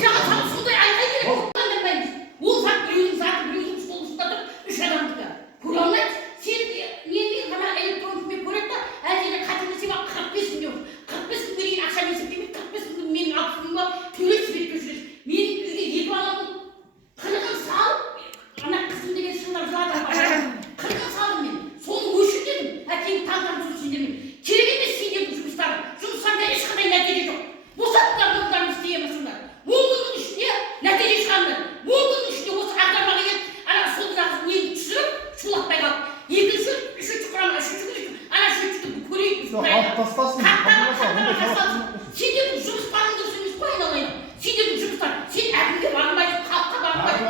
Жаңа сондай айқай керек. Ол зат біреудің заты біреудің столысында тұр, үш адамдікі. Көре алмайды. Сен нені ғана электронмен көреді да, әлде қателесем 45 күн жоқ. 45 күнге дейін ақша есептемейді, 45 күнге менің 60 күн бар, төлеп жіберіп жүреді. Менің үйге екі баламның қырығын салып, ана қызым деген шынар жылады. Қырығын салдым мен. Соны өшір дедім. Әкең таң-таң сендермен. Керек емес сендердің жұмыстарың. Жұмыстарында ешқандай нәтиже жоқ. Босаттыңдар қолдарыңды істей алмайсыңдар. 10 күннің ішінде нәтиже шығарыңдар. 10 күннің ішінде осы ағдармаға келіп, ана сол жағы нені түсіріп, шулатпай қалып. Екінші, үшінші құрама, үшінші күн, ана үшінші көрейік. Сендердің жұмыстарың дұрыс емес қой айналайын. Сендердің жұмыстар, сен әкімге бағынбайсың, халыққа бағынбайсың.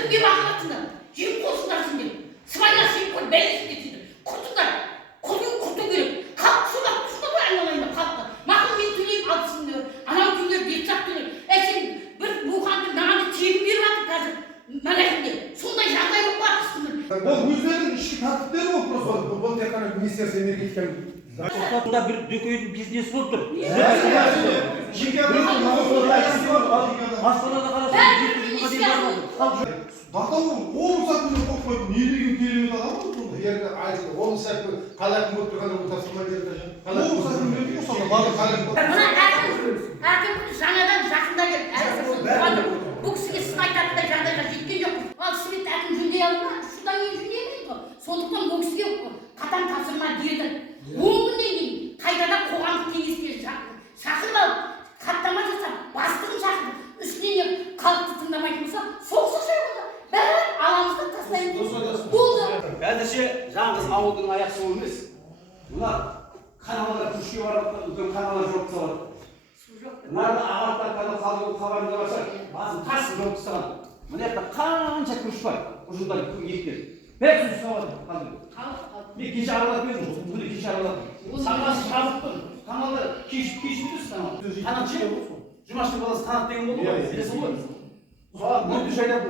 Кімге бағынасыңдар? Жемқорсыңдар сендер. Сыбайлас жемқор бәлесіңдер сендер. Құртыңдар. Құрту керек. Халық шулап қой айналайын халықты. Мақұл мен төлеймін 60 күндер. Анау күндер детсақ төлеймін. Сен бір буғанды нағанды тегін беріп жатыр қазір. Мәләкімде. Сондай жағдай болып барсыңдар. Ол өздерінің ішкі тәртіптері болып просто. Бұл тек қана министерство энергетиканың. Мұнда бір дөкейдің бизнесі болып тұр. Астанада қарасың. Батау облыс әкіміне қойып қойып, не деген керемет адам ғой сонда. Егер айтылды, облыс әкімі қала әкімі болып тұрғанда бұл тапсырма берді. Облыс әкімі берді ғой сонда. Мына әкім жаңадан жақында келді. Бұл кісіге сын айтатындай жағдайға жеткен жоқ. Ал Свет әкім жөндей алды ма? Шудан кейін жөндемейді ғой. Сондықтан бұл кісіге қатаң тапсырма берді. 10 күннен кейін қайтадан қоғамдық кеңеске шақырып алып, хаттама жасап, бастығын шақырып, үстіне халықты тыңдамайтын болса, соғыс ашайық. Бәрі аламызды тастаймыз. Болды. Әзірше жаңғыз ауылдың аяқ суы емес. Бұлар каналдар күшке барып, үлкен каналдар жоқ салады. Бұларды ағартар канал салу хабарында барса, басын тас жоқ тастаған. Мына жақта қанша күш бар, ұжымдар ектер. Бәрі су салады қазір. Мен кеше аралап бердім, бүгін кеше аралап. Сағасы жазып тұр. Каналдар кешіп өтесіз канал. Қанат ше? Жұмаштың баласы Қанат деген болды ғой. Білесің ғой? Соған мүлді жайлап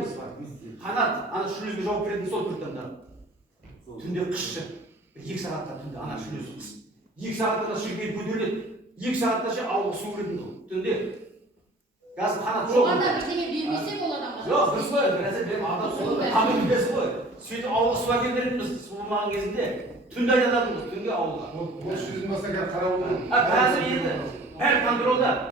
Қанат, ана шүлізге жауап беретін сол түрттен. Түнде қысшы. 2 сағатта түнде ана шүліз қыс. 2 сағатта да шіркей көтеріледі. 2 сағатта ше ауылға су кіретін ғой. Түнде газ Қанат жоқ. Оған да бірдеңе бермесе ол адамға. Жоқ, дұрыс қой. Біресе беріп адам солай. Қамын білесің ғой. Сөйтіп ауылға су әкелдіретінбіз. Су болмаған кезінде түнде айдататынбыз түнге ауылға. Ол шүліздің басына келіп қарап отыр. Қазір енді бәрі контролда.